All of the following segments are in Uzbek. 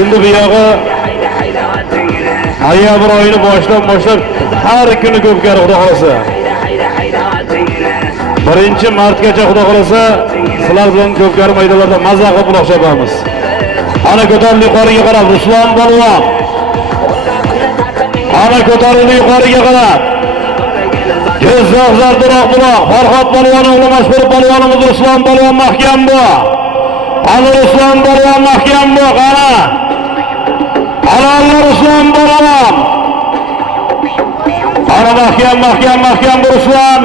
Endi bu yog'i noyabr oyini boshlab har kuni ko'pkari xudo xolasa. 1-martgacha xudo xolasa sizlar bilan ko'pkari maydonlarda mazza qilib buloq chapamiz. Ana ko'tarildi yuqoriga qarab Ruslan Polvon. Ana ko'tarildi yuqoriga qarab. Jizzax zardiroq buloq. Farhod Polvon o'g'li mashhur polvonimiz Ruslan Polvon mahkam bu. Ana Ruslan Polvon mahkam bu. Qara. Ana Ruslan Polvon. Ana mahkam bu Ruslan.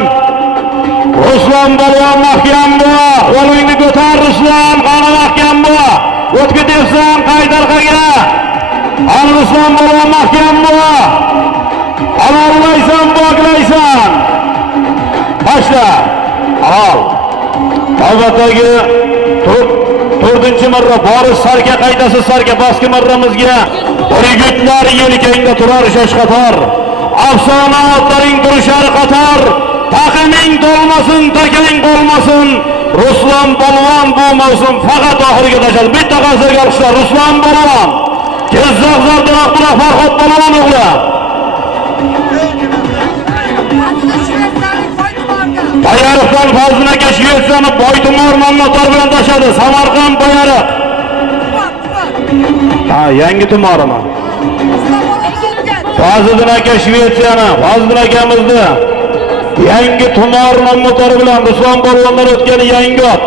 Ruslan Polvon mahkam bu. Qo'lingni ko'tar Ruslan. Qara mahkam bu. O'tga tepsan qaydarqaga. Ana Ruslan Polvon mahkam bu. Alolmaysan, bog'laysan. Boshla. Al. Navbatdagi 4-marra borish sarka qaydasi sarka baski marramizga yigitlar yelkangda turar shoshqator. Afsona otlaring turishar qator. Taqiming to'lmasin, takang qolmasin. Ruslan Polvon bu mavsum faqat oxiriga tashadi. Bitta qarshiga olishlar Ruslan Polvon. Jizzax zardiroq buloq Farhod Polvon o'g'li. Bayariqdan Fazlinaga Shvetsiyani Boytumor mamlakatlar bilan tashadi. Samarqand Bayariq. Ha, yangi tumorimi? Fazliddin aka Shvetsiyani, Fazliddin akamizni yangi tumor mamlakatlari bilan Ruslan Polvonlar o'tgan yangi ot.